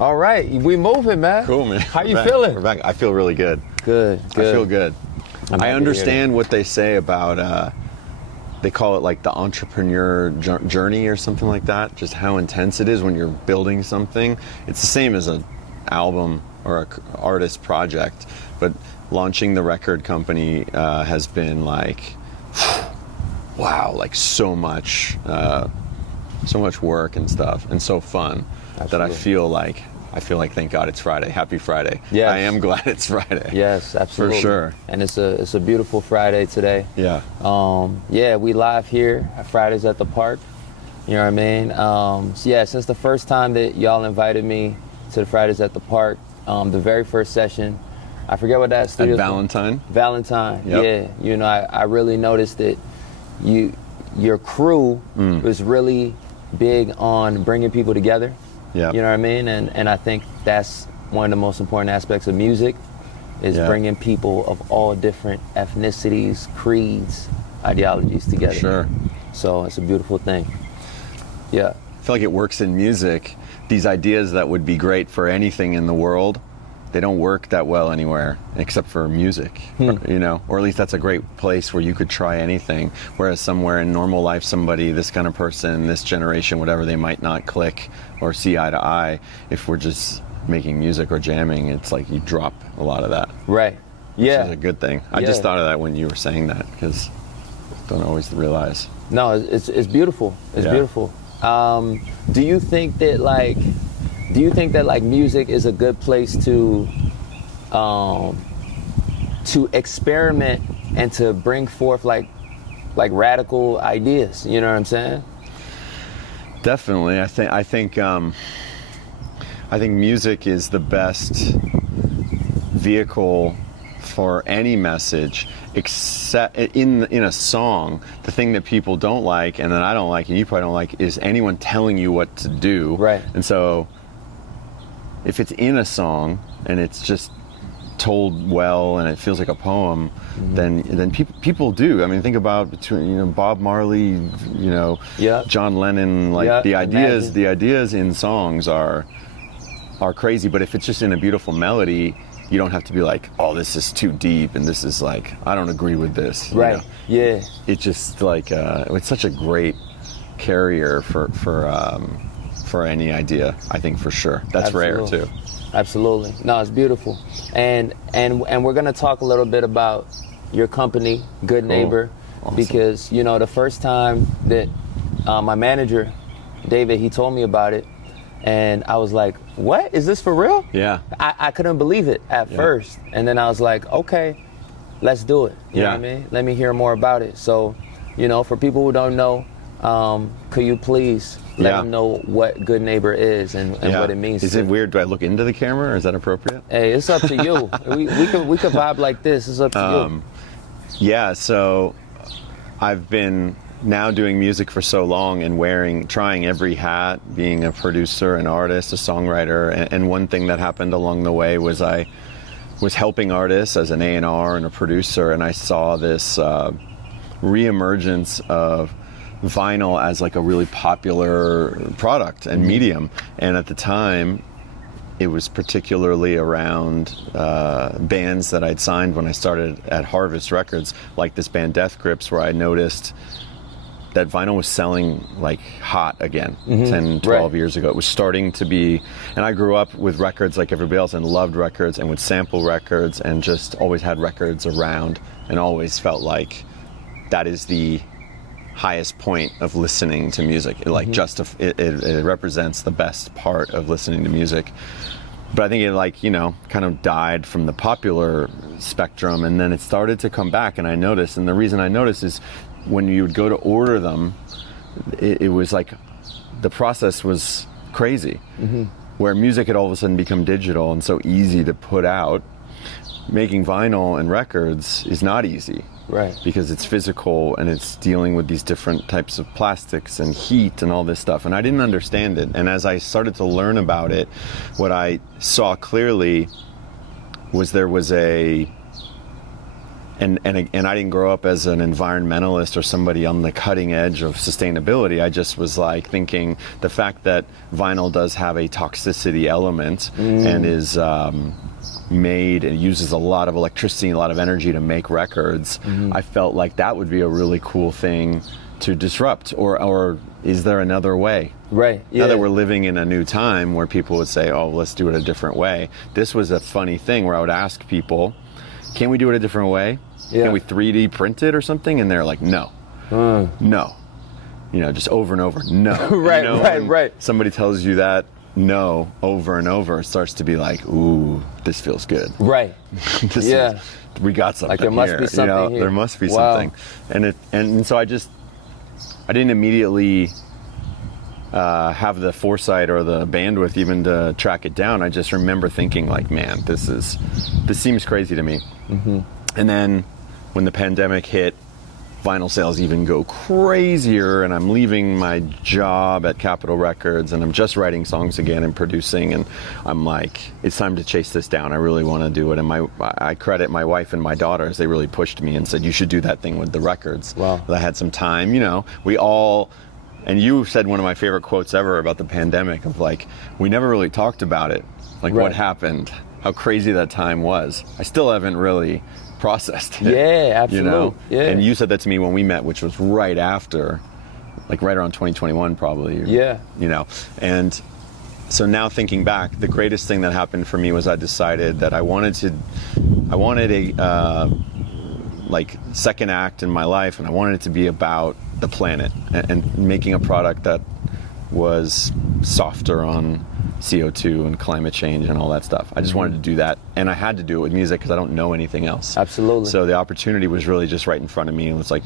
All right, we moving, man. Cool, man. How you feeling? We're back. I feel really good. Good. I feel good. I understand what they say about, they call it like the entrepreneur journey or something like that, just how intense it is when you're building something. It's the same as an album or an artist project, but launching the record company has been like, wow, like so much work and stuff, and so fun. Absolutely. That I feel like thank God it's Friday. Happy Friday. Yes. I am glad it's Friday. Yes, absolutely. For sure. And it's a beautiful Friday today. Yeah. Yeah, we live here at Fridays at the Park. You know what I mean? Yeah, since the first time that y'all invited me to the Fridays at the Park, the very first session, I forget what that studio. Valentine. Valentine. Yep. Yeah. You know, I really noticed that your crew was really big on bringing people together. Yeah. You know what I mean? And I think that's one of the most important aspects of music is bringing people of all different ethnicities, creeds, ideologies together. Sure. So it's a beautiful thing. Yeah. I feel like it works in music. These ideas that would be great for anything in the world, they don't work that well anywhere except for music, you know, or at least that's a great place where you could try anything. Whereas somewhere in normal life, somebody, this kind of person, this generation, whatever, they might not click or see eye to eye. If we're just making music or jamming, it's like you drop a lot of that. Right. Yeah. Which is a good thing. I just thought of that when you were saying that because don't always realize. No, it's beautiful. It's beautiful. Do you think that like music is a good place to experiment and to bring forth like radical ideas? You know what I'm saying? Definitely. I think music is the best vehicle for any message, except in a song. The thing that people don't like, and that I don't like, and you probably don't like, is anyone telling you what to do. Right. And so, if it's in a song and it's just told well and it feels like a poem, then people do. I mean, think about between Bob Marley, John Lennon. Like the ideas in songs are crazy. But if it's just in a beautiful melody, you don't have to be like, oh, this is too deep, and this is like, I don't agree with this. Right. You know? Yeah. It's just like it's such a great carrier for any idea. I think for sure that's rare too. Absolutely. No, it's beautiful. And we're gonna talk a little bit about your company, Good Neighbor, Awesome. Because the first time that my manager, David, he told me about it, and I was like, what? Is this for real? Yeah. I couldn't believe it at first. And then I was like, okay, let's do it. You know what I mean? Let me hear more about it. So, for people who don't know, could you please let them know what Good Neighbor is and what it means? Is it weird? Do I look into the camera, or is that appropriate? Hey, it's up to you. we could vibe like this. It's up to you. Yeah, so I've been now doing music for so long and trying every hat, being a producer, an artist, a songwriter, and one thing that happened along the way was I was helping artists as an A&R and a producer, and I saw this reemergence of vinyl as like a really popular product and medium. And at the time, it was particularly around bands that I'd signed when I started at Harvest Records, like this band Death Grips, where I noticed that vinyl was selling like hot again 10, 12 years ago. It was starting to be, and I grew up with records like everybody else and loved records and would sample records and just always had records around and always felt like that is the highest point of listening to music. It represents the best part of listening to music. But I think it kind of died from the popular spectrum, and then it started to come back, and I noticed, and the reason I noticed is when you would go to order them, it was like the process was crazy, where music had all of a sudden become digital and so easy to put out. Making vinyl and records is not easy. Right. Because it's physical and it's dealing with these different types of plastics and heat and all this stuff. And I didn't understand it. And as I started to learn about it, what I saw clearly was there was an and I didn't grow up as an environmentalist or somebody on the cutting edge of sustainability. I just was like thinking the fact that vinyl does have a toxicity element and is made and uses a lot of electricity and a lot of energy to make records, I felt like that would be a really cool thing to disrupt, or is there another way? Right. Yeah. Now that we're living in a new time where people would say, oh, let's do it a different way. This was a funny thing where I would ask people, can we do it a different way? Yeah. Can we 3D print it or something? And they're like, no, no. You know, just over and over, no. Right, you know, right. Somebody tells you that no over and over, it starts to be like, ooh, this feels good. Right. We got something. Like there must here. be something you know, here. There must be Wow. something. And so I didn't immediately have the foresight or the bandwidth even to track it down. I just remember thinking like, man, this seems crazy to me. And then when the pandemic hit, vinyl sales even go crazier, and I'm leaving my job at Capitol Records and I'm just writing songs again and producing, and I'm like, it's time to chase this down. I really want to do it. And I credit my wife and my daughters. They really pushed me and said, you should do that thing with the records. Wow. I had some time, you know, and you said one of my favorite quotes ever about the pandemic of like, we never really talked about it. Like what happened, how crazy that time was. I still haven't really processed it. Yeah, absolutely. You know? Yeah. And you said that to me when we met, which was right after, like right around 2021 probably. Yeah. You know, and so now thinking back, the greatest thing that happened for me was I decided that I wanted a like second act in my life, and I wanted it to be about the planet and making a product that was softer on CO2 and climate change and all that stuff. I just wanted to do that, and I had to do it with music because I don't know anything else. Absolutely. So the opportunity was really just right in front of me, and it's like,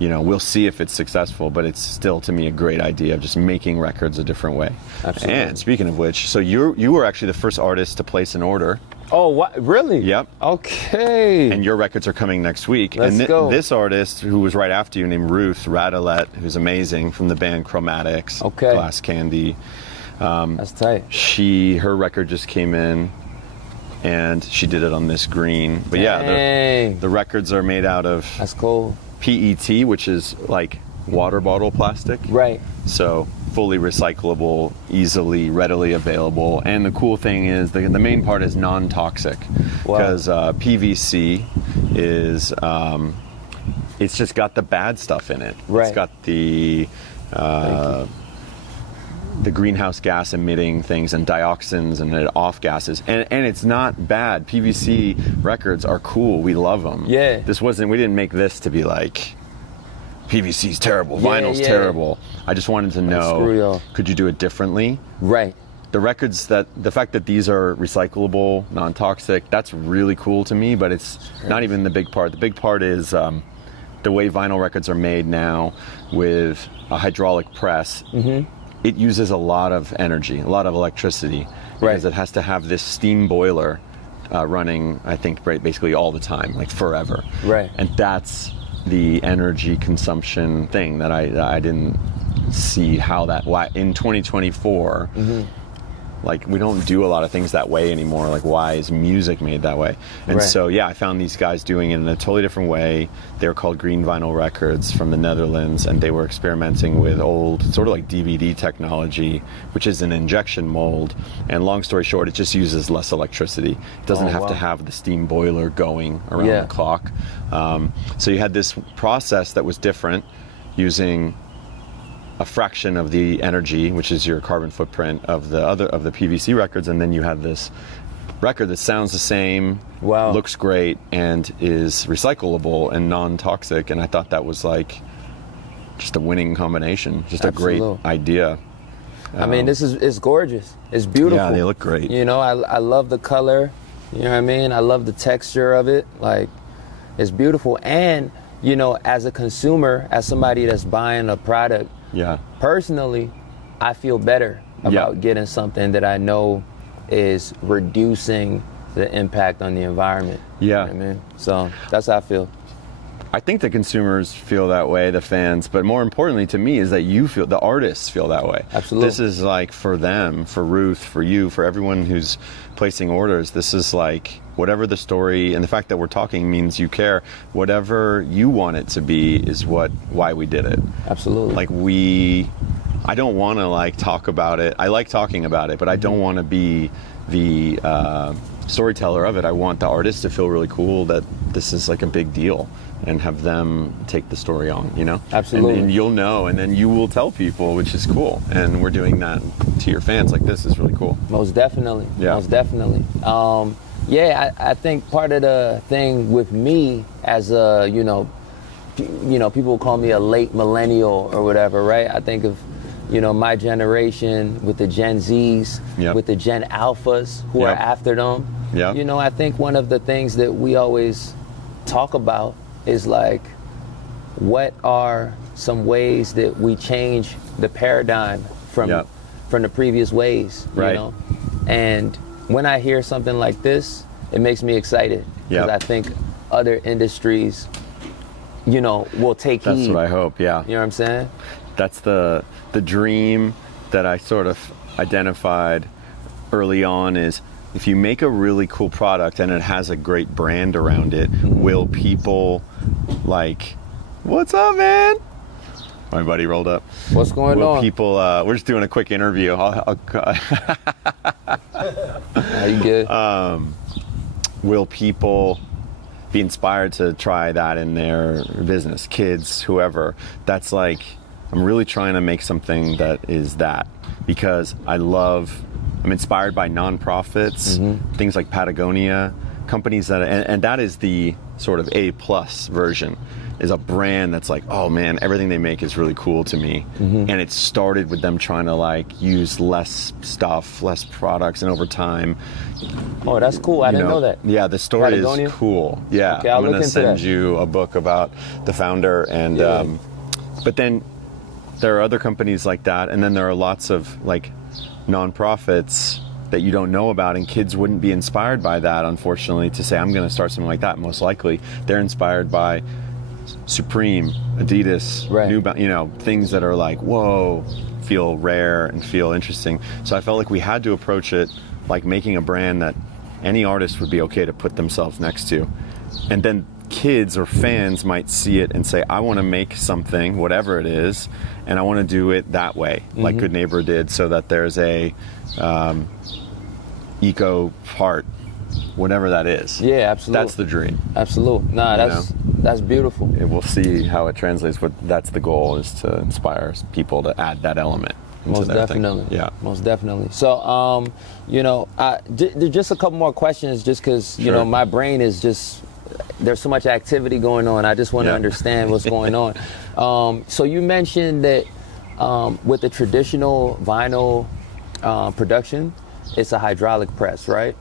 you know, we'll see if it's successful, but it's still to me a great idea of just making records a different way. Absolutely. And speaking of which, so you were actually the first artist to place an order. Oh, what? Really? Yep. Okay. And your records are coming next week. Let's and go. This artist who was right after you, named Ruth Radilette, who's amazing, from the band Chromatics, Okay. Glass Candy. That's tight. Her record just came in, and she did it on this green. But yeah, Dang. the records are made out of That's cool. PET, which is like water bottle plastic. Right. So fully recyclable, easily, readily available. And the cool thing is the main part is non-toxic, Wow. because PVC is it's just got the bad stuff in it. Right. It's got the greenhouse gas emitting things and dioxins and off gases, and it's not bad. PVC records are cool. We love them. Yeah. We didn't make this to be like PVC's terrible, Yeah, vinyl's yeah. terrible. I just wanted to screw know, y'all. could you do it differently? Right. The fact that these are recyclable, non-toxic, that's really cool to me, but it's not even the big part. The big part is the way vinyl records are made now with a hydraulic press. It uses a lot of energy, a lot of electricity, because Right. it has to have this steam boiler running, I think, basically all the time, like forever. Right. And that's the energy consumption thing that I didn't see why in 2024, like we don't do a lot of things that way anymore. Like, why is music made that way? And Right. so, yeah, I found these guys doing it in a totally different way. They were called Green Vinyl Records from the Netherlands, and they were experimenting with old, sort of like DVD technology, which is an injection mold. And long story short, it just uses less electricity. It doesn't Oh, have to wow. have the steam boiler going around Yeah. the clock. So you had this process that was different, using a fraction of the energy, which is your carbon footprint of the PVC records, and then you have this record that sounds the same, Wow. looks great, and is recyclable and non-toxic. And I thought that was like just a winning combination, just Absolutely. a great idea. I mean, it's gorgeous. It's beautiful. Yeah, they look great. You know, I love the color. You know what I mean? I love the texture of it. Like, it's beautiful. And, you know, as a consumer, as somebody that's buying a product, Yeah. personally, I feel better about getting something that I know is reducing the impact on the environment. Yeah. You know what I mean? So that's how I feel. I think the consumers feel that way, the fans, but more importantly to me is that the artists feel that way. Absolutely. This is like for them, for Ruth, for you, for everyone who's placing orders, this is like whatever the story, and the fact that we're talking means you care. Whatever you want it to be is why we did it. Absolutely. Like I don't want to like talk about it. I like talking about it, but I don't want to be the storyteller of it. I want the artists to feel really cool that this is like a big deal, and have them take the story on, you know? Absolutely. And you'll know, and then you will tell people, which is cool. And we're doing that to your fans. Like, this is really cool. Most definitely. Yeah. Most definitely. I think part of the thing with me as a, people call me a late millennial or whatever, right? I think of, my generation with the Gen Zs, Yep. with the Gen Alphas who Yep. are after them. Yep. I think one of the things that we always talk about is like, what are some ways that we change the paradigm from Yep. the previous ways, Right. And when I hear something like this, it makes me excited, because Yep. I think other industries, will take heed. That's what I hope, yeah. You know what I'm saying? That's the dream that I sort of identified early on is, if you make a really cool product and it has a great brand around it, will people like, what's up, man? My buddy rolled up. What's going Will on? people, we're just doing a quick interview. How you good? Will people be inspired to try that in their business? Kids, whoever. That's like, I'm really trying to make something that is that, because I'm inspired by nonprofits, things like Patagonia, companies that, and that is the sort of A+ version, is a brand that's like, oh man, everything they make is really cool to me. And it started with them trying to like use less stuff, less products, and over time. Oh, that's cool. I didn't know that. Yeah, the story Patagonia? is cool. Yeah, Okay, I'll I'm look gonna into send that. you a book about the founder, and Yeah. but then there are other companies like that, and then there are lots of like nonprofits that you don't know about, and kids wouldn't be inspired by that, unfortunately, to say I'm going to start something like that. Most likely they're inspired by Supreme, Adidas, Right. New Balance, things that are like, whoa, feel rare and feel interesting. So I felt like we had to approach it like making a brand that any artist would be okay to put themselves next to, and then kids or fans might see it and say, I want to make something, whatever it is, and I want to do it that way, like Good Neighbor did, so that there's a eco part, whatever that is. Yeah, absolutely. That's the dream. Absolutely. Nah, that's beautiful. And we'll see how it translates, but that's the goal, is to inspire people to add that element into Most their thing. definitely. Yeah. Most definitely. So, just a couple more questions, just because, Sure. my brain is just, there's so much activity going on. I just want to Yeah. understand what's going on. So you mentioned that with the traditional vinyl production, it's a hydraulic press, right?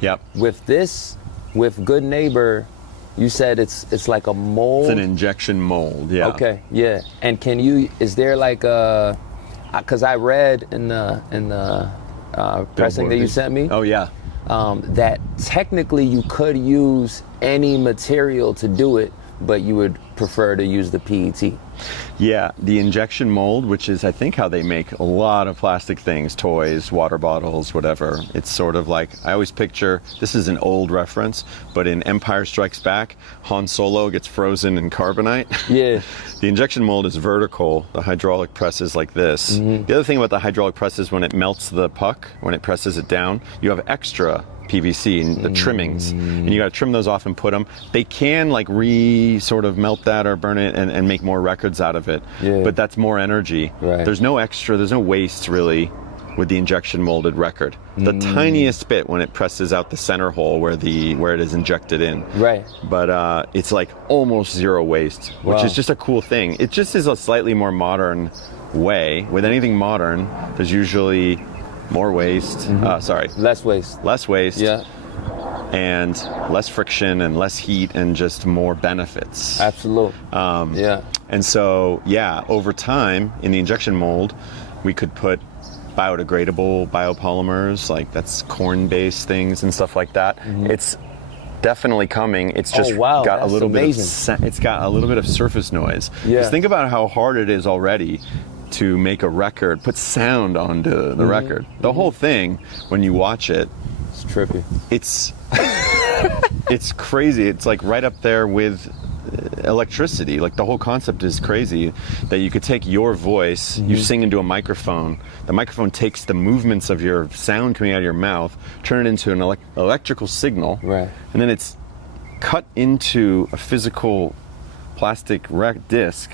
Yep. With Good Neighbor, you said it's like a mold. It's an injection mold. Yeah. Okay, yeah. And is there like because I read in the pressing that you sent me, Oh yeah. that technically you could use any material to do it, but you would prefer to use the PET. Yeah, the injection mold, which is I think how they make a lot of plastic things, toys, water bottles, whatever. It's sort of like, I always picture, this is an old reference, but in Empire Strikes Back, Han Solo gets frozen in carbonite. Yeah. The injection mold is vertical. The hydraulic press is like this. The other thing about the hydraulic press is when it melts the puck, when it presses it down, you have extra PVC and the trimmings, and you got to trim those off and put them. They can like sort of melt that or burn it and make more records out of it. Yeah. But that's more energy. Right. There's no waste really with the injection molded record. The tiniest bit when it presses out the center hole where it is injected in. Right. But it's like almost zero waste, which Wow. is just a cool thing. It just is a slightly more modern way. With anything modern, there's usually more waste. Less waste. Less waste. Yeah. And less friction and less heat and just more benefits. Absolutely. Yeah. And so, yeah, over time in the injection mold, we could put biodegradable biopolymers, like that's corn-based things and stuff like that. It's definitely coming. It's just wow, got a that's little amazing. bit of it's got a little bit of surface noise. Yeah. Just think about how hard it is already to make a record, put sound onto the record. The whole thing, when you watch it, It's trippy. it's it's crazy. It's like right up there with electricity. Like the whole concept is crazy, that you could take your voice, you sing into a microphone, the microphone takes the movements of your sound coming out of your mouth, turn it into an electrical signal, Right. and then it's cut into a physical plastic disc,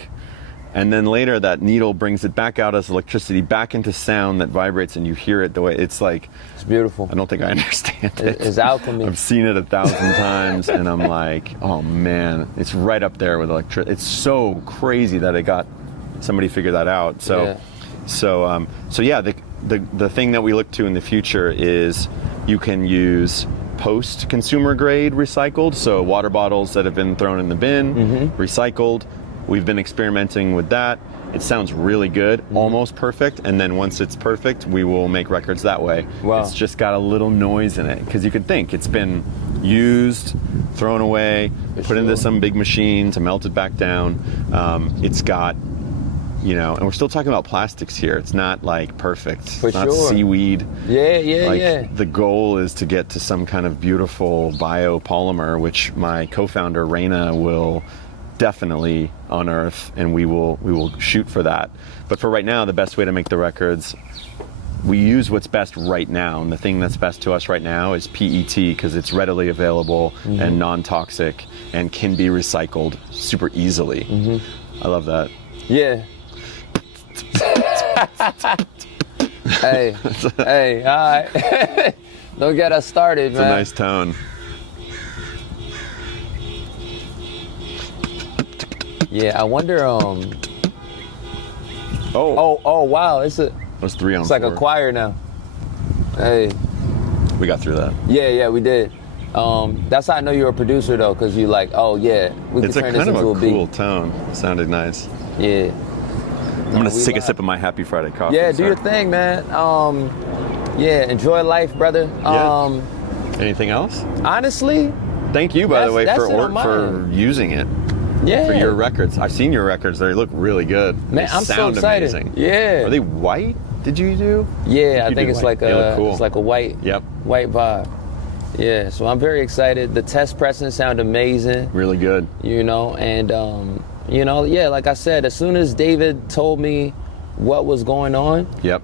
and then later that needle brings it back out as electricity, back into sound that vibrates, and you hear it the way it's like. It's beautiful. I don't think I understand it. It's alchemy. I've seen it 1,000 times, and I'm like, oh man, it's right up there with electricity. It's so crazy that somebody figured that out. So, Yeah. so yeah, the thing that we look to in the future is you can use post-consumer grade recycled, so water bottles that have been thrown in the bin, recycled. We've been experimenting with that. It sounds really good, almost perfect, and then once it's perfect, we will make records that way. Wow. It's just got a little noise in it, because you could think it's been used, thrown away, put into some big machine to melt it back down. It's got, and we're still talking about plastics here. It's not like perfect. For it's not sure. seaweed. Yeah. The goal is to get to some kind of beautiful biopolymer, which my co-founder Raina will definitely unearth, and we will shoot for that. But for right now, the best way to make the records, we use what's best right now, and the thing that's best to us right now is PET, because it's readily available and non-toxic and can be recycled super easily. I love that. Yeah. hey, all right. Don't get us started, It's man. a nice tone. Yeah, I wonder. Oh, Oh, wow! It's was 3 on like 4. a choir now. Hey, We got through that. yeah, we did. That's how I know you're a producer though, because you like, oh yeah, we can It's a turn kind this of into a a beat. cool tone. It sounded nice. Yeah. I'm gonna take a sip of my Happy Friday coffee. Yeah, do sorry. your thing, man. Yeah, enjoy life, brother. Yeah. Anything else? Honestly, Thank you, by the way, That's for it on for using it yeah. for your records. I've seen your records; they look really good. Man, They I'm so sound excited. Amazing. Yeah. Are they white? Did you do? Yeah, I You think did it's white. like They look a cool. it's like a white vibe. Yeah, so I'm very excited. The test pressing sound amazing, Really good. and yeah, like I said, as soon as David told me what was going on Yep.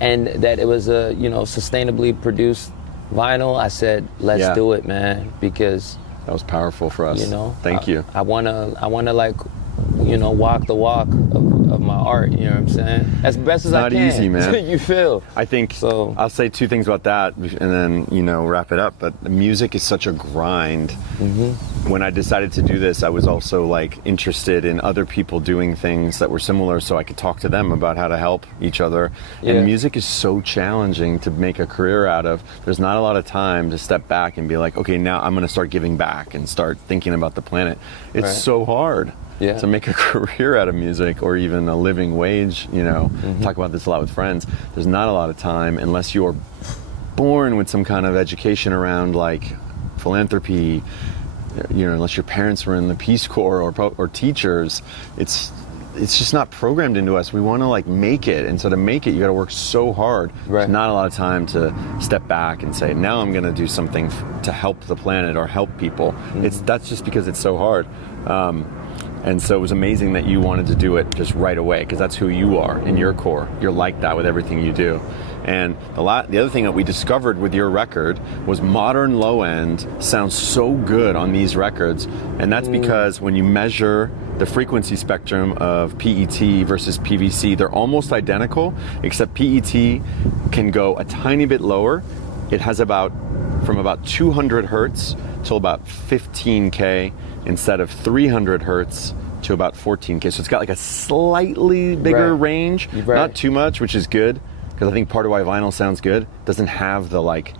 and that it was a sustainably produced vinyl, I said, let's Yeah. do it, man, because That was powerful for us. Thank I, you. I wanna like walk the walk of my art, you know what I'm saying? As best as I not can. easy, man. You feel? I think So- I'll say 2 things about that and then, wrap it up. But music is such a grind. When I decided to do this, I was also like interested in other people doing things that were similar so I could talk to them about how to help each other. Yeah. And music is so challenging to make a career out of. There's not a lot of time to step back and be like, okay, now I'm going to start giving back and start thinking about the planet. It's Right. so hard. Yeah. To make a career out of music or even a living wage, talk about this a lot with friends. There's not a lot of time unless you're born with some kind of education around like philanthropy, unless your parents were in the Peace Corps or teachers. It's just not programmed into us. We want to like make it, and so to make it, you got to work so hard. Right. There's not a lot of time to step back and say, now I'm going to do something to help the planet or help people. That's just because it's so hard. And so it was amazing that you wanted to do it just right away, because that's who you are in your core. You're like that with everything you do. And the other thing that we discovered with your record was modern low end sounds so good on these records. And that's because when you measure the frequency spectrum of PET versus PVC, they're almost identical, except PET can go a tiny bit lower. It has from about 200 hertz till about 15K instead of 300 hertz to about 14K. So it's got like a slightly bigger Right. range, Right. not too much, which is good, because I think part of why vinyl sounds good doesn't have the like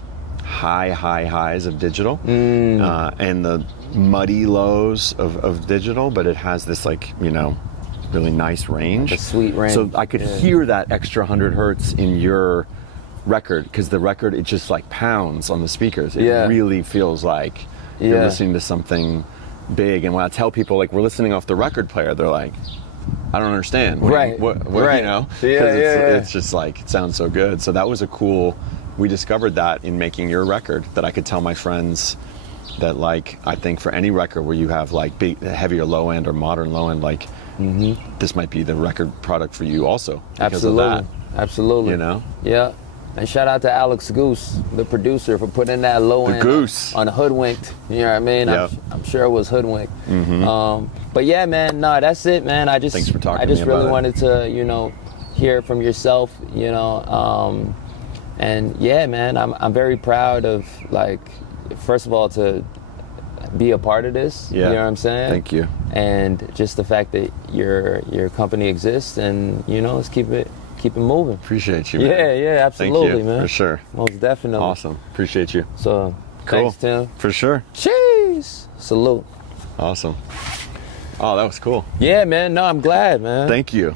highs of digital and the muddy lows of digital, but it has this like, really nice range. Like a sweet range. So I could hear that extra 100 hertz in your record, because the record, it just like pounds on the speakers. It Yeah. really feels like You're Yeah. listening to something big. And when I tell people, like, we're listening off the record player, they're like, I don't understand. Right. What, Right. You know? Yeah, 'Cause yeah. it's just like, it sounds so good. So that was a cool, we discovered that in making your record, that I could tell my friends that, like, I think for any record where you have like big, heavier low end or modern low end, like, this might be the record product for you also. Because Absolutely. of that, Absolutely. you know? Yeah. And shout out to Alex Goose, the producer, for putting that low The end Goose. on Hoodwinked. You know what I mean? Yeah. I'm sure it was Hoodwinked. But yeah, man, no, that's it, man. Thanks for talking I just to me about really it. wanted to, you know, hear it from yourself, you know. And yeah, man, I'm very proud of, like, first of all, to be a part of this. Yeah. You know what I'm saying? Thank you. And just the fact that your company exists, and, you know, let's keep it moving. Appreciate you, man. Yeah, absolutely, Thank you, man. for sure. Most definitely. Awesome. Appreciate you. So, Cool. thanks, Tim. For sure. Cheese. Salute. Awesome. Oh, that was cool. Yeah, man. No, I'm glad, man. Thank you.